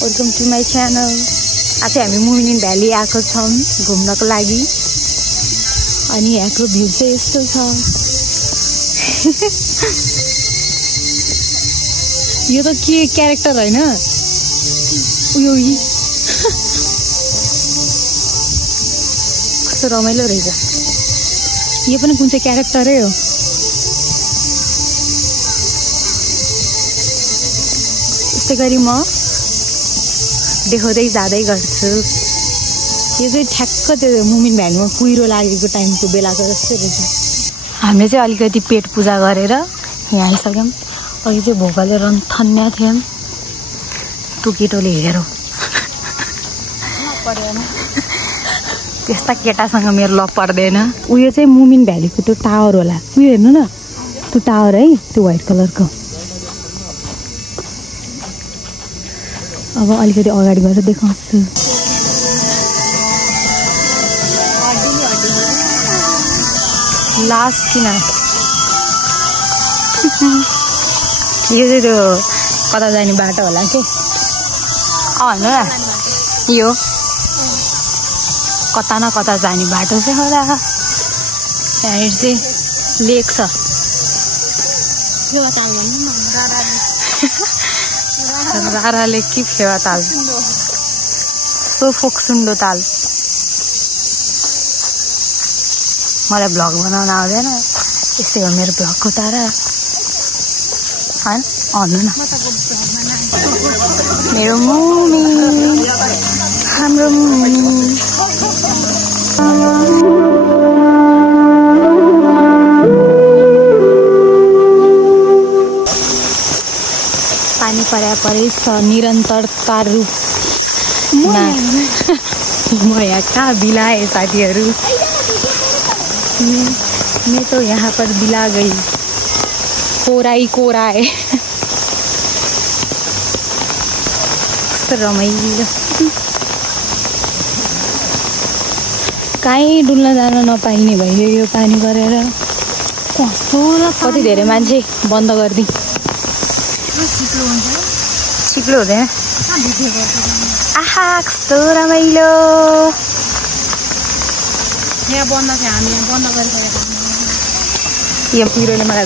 Welcome to my channel. आज हामी Mumin valley आएको छौँ घुम्नको लागि। अनि यहाँको भ्यू चाहिँ यस्तो छ। यो त के क्यारेक्टर होइन उयो कस्तो रमाइलो रहेछ। यो पनि कुन चाहिँ क्यारेक्टरै हो। यस्तै गरी म देखाउँदै जाँदै गर्छु। यो चाहिँ ठ्याक्क त्यो मुमिन भ्यालीमा कुहिरो लागेको टाइमको बेलाको जस्तै रहेछ। हामीले चाहिँ अलिकति पेट पूजा गरेर यहाँ आइसक्यौँ। अघि चाहिँ भोकले रन्थन्या थियौँ। तँ केटोले हेरौ त्यस्ता केटासँग मेरो लप पर्दैन। उयो चाहिँ मुमिन भ्यालीको त्यो टावर होला। उयो हेर्नु न त्यो टावर है, त्यो व्हाइट कलरको। अब अलिकति अगाडि गएर देखाउँछु। लास्ट किन यो चाहिँ त्यो कता जाने बाटो होला कि भन्नु न। यो कता न कता जाने बाटो चाहिँ होला। यहाँनिर चाहिँ लेक छ। रारा लेक कि फेवा ताल, सोफोक सुन्डो ताल। मलाई भ्लग बनाउन आउँदैन। यस्तै हो मेरो भ्लगको तारा। भन्नु न मेरो मुमी, हाम्रो मुमी। पानी परै छ निरन्तरता रूपमा। म यहाँ कहाँ बिलाएँ साथीहरू। मैं तो यहाँ पर बिला गई, कोराई कोराए। कस्तो रमाइलो। कहीँ डुल्न जान नपाइने भयो यो पानी परेर। कति धेरै मान्छे बन्द गरिदिए। चिप्लो हुँदैन। आहा कस्तो रमाइलो। यहाँ बन्द थियो, हामी यहाँ बन्द गरिसकेको। यो पिरोले मलाई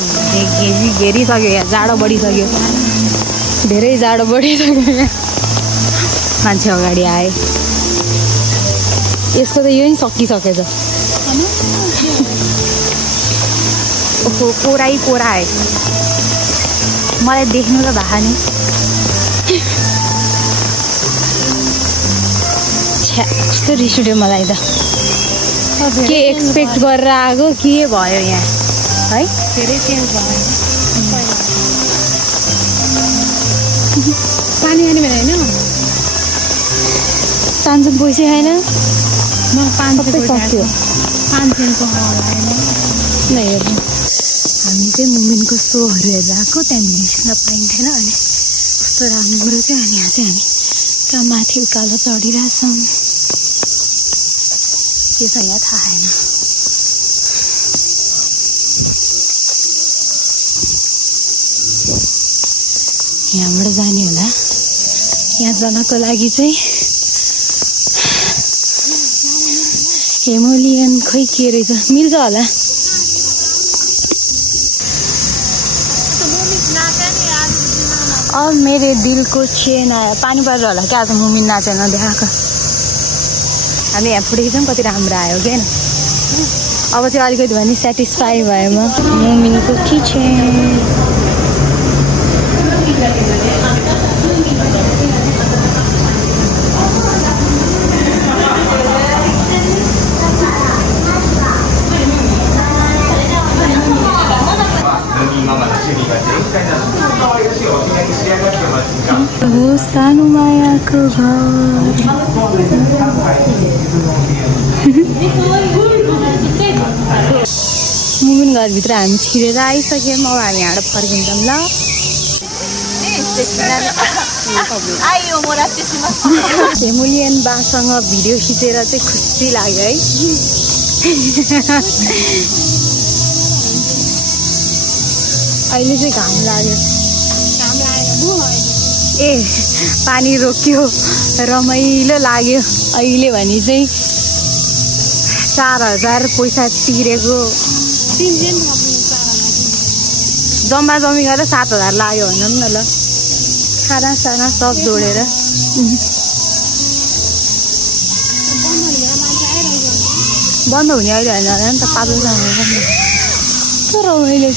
घेरिसक्यो। यहाँ जाडो बढिसक्यो, धेरै जाडो बढिसक्यो। यहाँ मान्छे अगाडि आए। यसको त यो नि सकिसकेछ। ओहो कोराई कोरा आए। मलाई देख्नु त भए नि। कस्तो रिस उठ्यो मलाई त। के एक्सपेक्ट गरेर आएको के भयो यहाँ है। धेरै चेन्ज भयो। पानी खाने भने होइन चान्सुन पैसै छैन। म 5 सक्यो 5 सेन्टको नै हेर्नु। हामी चाहिँ मुमिनको सोहरू हेरेर आएको। त्यहाँ हिँड्न पाइन्थेन अनि कस्तो राम्रो थियो। अनि यहाँ चाहिँ हामी कहाँ माथि उकालो चढिरहेछौँ। के छ यहाँ थाहा छैन। यहाँबाट जाने होला। यहाँ जानको लागि चाहिँ हिमालयन खै के रहेछ मिल्छ होला। अब मेरो दिलको चेन पानी परेर होला क्या आज मुमिन नाचेन देखाएको। हामी यहाँ फुटेको छौँ। कति राम्रो आयो क्या। अब चाहिँ अलिकति भने सेटिस्फाई भयो म मुमिनको किचन। हो सानो मायाको घर। मुमिन घरभित्र हामी छिरेर आइसक्यौँ। अब हामी यहाँबाट फर्किन्छौँ ल। हिमालयन बासँग भिडियो खिचेर चाहिँ खुसी लाग्यो है। अहिले चाहिँ घाम लाग्यो। घाम लागेर ए पानी रोक्यो रमाइलो लाग्यो अहिले भने चाहिँ 4000 पैसा तिरेको जम्मा जम्मी गरेर 7000 लाग्यो भनौँ न ल खाना साना सब जोडेर बन्द हुने अहिले होइन नि त पातोसँग तर मैले